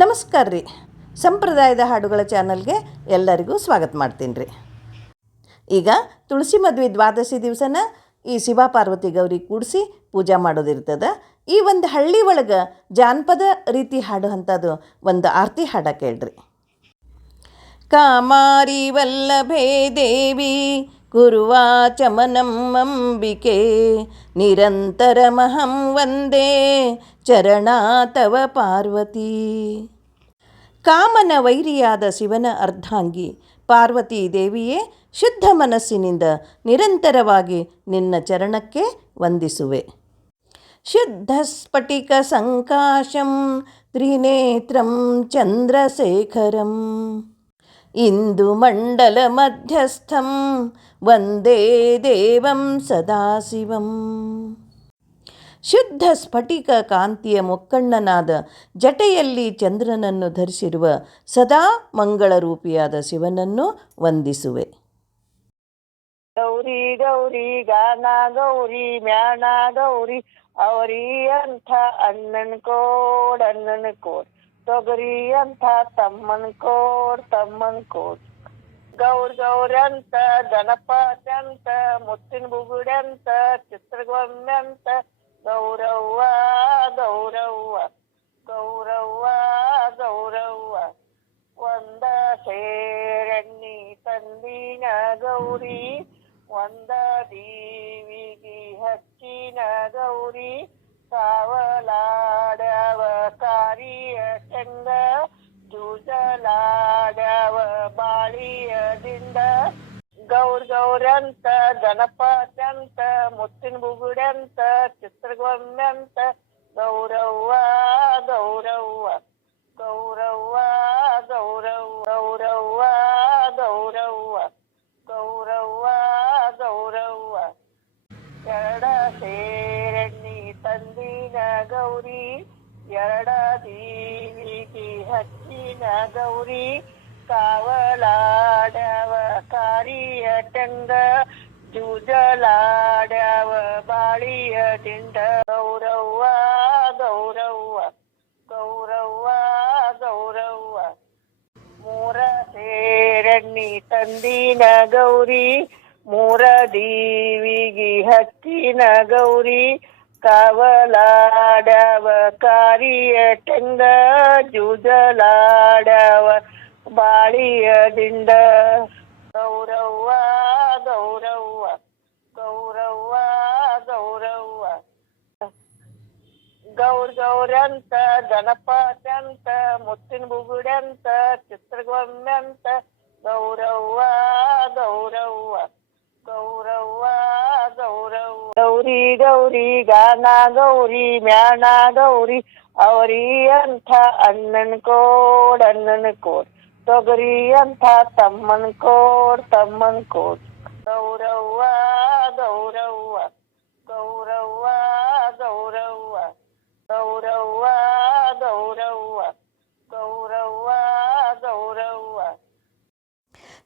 ನಮಸ್ಕಾರ ರೀ. ಸಂಪ್ರದಾಯದ ಹಾಡುಗಳ ಚಾನಲ್ಗೆ ಎಲ್ಲರಿಗೂ ಸ್ವಾಗತ ಮಾಡ್ತೀನಿ ರೀ. ಈಗ ತುಳಸಿ ಮದುವೆ ದ್ವಾದಶಿ ದಿವಸನ ಈ ಶಿವ ಪಾರ್ವತಿ ಗೌರಿ ಕೂಡಿಸಿ ಪೂಜೆ ಮಾಡೋದಿರ್ತದೆ. ಈ ಒಂದು ಹಳ್ಳಿ ಒಳಗೆ ಜಾನಪದ ರೀತಿ ಹಾಡು ಅಂಥದ್ದು ಒಂದು ಆರತಿ ಹಾಡ ಕೇಳ್ರಿ. ಕಾಮಾರಿ ವಲ್ಲಭೇ ದೇವಿ ಕುರುವಾಚಮನಂ ಅಂಬಿಕೆ ನಿರಂತರಮಹಂ ವಂದೇ ಚರಣಾ ತವ ಪಾರ್ವತಿ. ಕಾಮನ ವೈರಿಯಾದ ಶಿವನ ಅರ್ಧಾಂಗಿ ಪಾರ್ವತಿ ದೇವಿಯೇ, ಶುದ್ಧ ಮನಸ್ಸಿನಿಂದ ನಿರಂತರವಾಗಿ ನಿನ್ನ ಚರಣಕ್ಕೆ ವಂದಿಸುವೆ. ಶುದ್ಧ ಸ್ಫಟಿಕ ಸಂಕಾಶಂ ತ್ರಿನೇತ್ರಂ ಚಂದ್ರಶೇಖರಂ ಇಂದು ಮಂಡಲ ಮಧ್ಯಸ್ಥಂ ವಂದೇ ದೇವಂ ಸದಾಶಿವಂ. ಶುದ್ಧ ಸ್ಫಟಿಕ ಕಾಂತಿಯ ಮೊಕ್ಕಣ್ಣನಾದ ಜಟೆಯಲ್ಲಿ ಚಂದ್ರನನ್ನು ಧರಿಸಿರುವ ಸದಾ ಮಂಗಳರೂಪಿಯಾದ ಶಿವನನ್ನು ವಂದಿಸುವೆ. ಗೌರಿ ಗೌರಿ ಗಾನ ಗೌರಿ ಮ್ಯಾಣ ಗೌರಿ ಅವರಿ ಅಂತ ಅಣ್ಣನ ಕೋಡ್ ತೊಗರಿ ಅಂತ ತಮ್ಮನ್ ಕೋಡ್ ಗೌರ್ ಅಂತ ಗಣಪತಿ ಅಂತ ಮುತ್ತಿನ ಬುಗುಡಿ ಅಂತ ಚಿತ್ರಗೊಮ್ಮೆ ಅಂತ ಗೌರವ್ವ ಒಂದ ಸೇರಣ್ಣಿ ತಂದಿನ ಗೌರಿ ಒಂದ ದೀವಿಗಿ ಹಚ್ಚಿನ ಗೌರಿ ಕಾವಲಾಡವ ಕಾರಿಯ ಚಂದ ಜೂಜಲಾಡವ ಬಾಳಿಯದಿಂದ ಗೌರ್ ಅಂತ ಗಣಪತಿ ಅಂತ ಮುತ್ತಿನ ಬುಗುಡಿ ಅಂತ ಚಿತ್ರಗೊಮ್ಮೆ ಅಂತ ಗೌರವ್ವ ಎರಡ ಸೇರಣ್ಣಿ ತಂದಿನ ಗೌರಿ ಎರಡ ದೀವಿಗಿ ಹಚ್ಚಿನ ಗೌರಿ ಕಾವಲಾಡವ ಕಾರಿಯ ಟಂಗ ಜೂಜಲಾಡವ ಬಾಳಿಯದಿಂದ ಗೌರವ್ವ ಮೂರ ಸೇರಣ್ಣಿ ತಂದಿನ ಗೌರಿ ಮೂರ ದೀವಿಗಿ ಹಚ್ಚಿನ ಗೌರಿ ಕಾವಲಾಡವ ಕಾರಿಯ ಟಂಗ ಜೂಜಲಾಡವ ಬಾಳಿಯದಿಂದ ಗೌರವ್ವ ಗೌರ್ ಅಂತ ಗಣಪತಿ ಅಂತ ಮುತ್ತಿನ ಬುಗುಡಿ ಅಂತ ಚಿತ್ರಗೊಮ್ಮೆ ಅಂತ ಗೌರವ್ವ ಗೌರಿ ಗೌರಿ ಗಾನ ಗೌರಿ ಮ್ಯಾಣ ಗೌರಿ ಅವರಿ ಅಂತ ಅಣ್ಣನ ಕೋಡ್ ತೊಗರಿ ಅಂತ ತಮ್ಮನ್ ಕೋಡ್ ಗೌರವ್ವ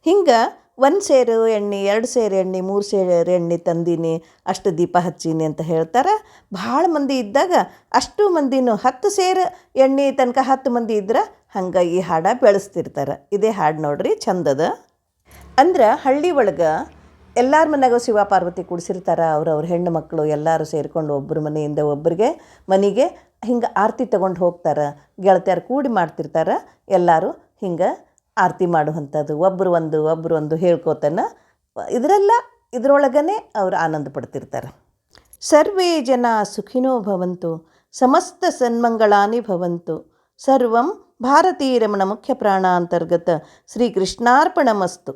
ಹಿಂಗೆ 1 ಸೇರು ಎಣ್ಣೆ 2 ಸೇರು ಎಣ್ಣೆ 3 ಸೇರು ಎಣ್ಣೆ ತಂದೀನಿ ಅಷ್ಟು ದೀಪ ಹಚ್ಚೀನಿ ಅಂತ ಹೇಳ್ತಾರೆ. ಭಾಳ ಮಂದಿ ಇದ್ದಾಗ ಅಷ್ಟು ಮಂದಿನೂ 10 ಸೇರು ಎಣ್ಣೆ ತನಕ 10 ಮಂದಿ ಇದ್ರೆ ಹಂಗೆ ಈ ಹಾಡ ಬೆಳೆಸ್ತಿರ್ತಾರೆ. ಇದೇ ಹಾಡು ನೋಡ್ರಿ, ಚಂದದ. ಅಂದ್ರೆ ಹಳ್ಳಿ ಒಳಗೆ ಎಲ್ಲರ ಮನೆಗೂ ಶಿವ ಪಾರ್ವತಿ ಕೂಡಿಸಿರ್ತಾರೆ. ಅವ್ರವ್ರ ಹೆಣ್ಣು ಮಕ್ಕಳು ಎಲ್ಲರೂ ಸೇರಿಕೊಂಡು ಒಬ್ಬರ ಮನೆಯಿಂದ ಒಬ್ಬರಿಗೆ ಮನೆಗೆ ಹಿಂಗೆ ಆರತಿ ತೊಗೊಂಡು ಹೋಗ್ತಾರೆ. ಗೆಳತಿಯರು ಕೂಡಿ ಮಾಡ್ತಿರ್ತಾರೆ. ಎಲ್ಲರೂ ಹಿಂಗೆ ಆರತಿ ಮಾಡುವಂಥದ್ದು, ಒಬ್ಬರು ಒಂದು ಹೇಳ್ಕೋತಾನೆ. ಇದರೊಳಗನೆ ಅವರು ಆನಂದ ಪಡ್ತಿರ್ತಾರೆ. ಸರ್ವೇ ಜನ ಸುಖಿನೋ ಭವಂತು, ಸಮಸ್ತ ಸನ್ಮಂಗಳಾನಿ ಭವಂತು, ಸರ್ವಂ ಭಾರತೀ ರಮಣ ಮುಖ್ಯ ಪ್ರಾಣ ಅಂತರ್ಗತ ಶ್ರೀಕೃಷ್ಣಾರ್ಪಣಮಸ್ತು.